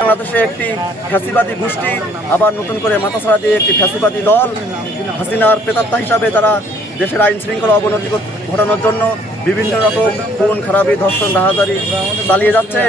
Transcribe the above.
বাংলাদেশে একটি ফ্যাসিবাদী গোষ্ঠী আবার নতুন করে মাথাছাড়া দিয়ে একটি ফ্যাসিবাদী দল হাসিনার প্রেতাত্মা হিসাবে তারা দেশের আইন শৃঙ্খলা অবনতি ঘটানোর জন্য বিভিন্ন রকম খুন খারাপি ধর্ষণ রাহাজারি চালিয়ে যাচ্ছে।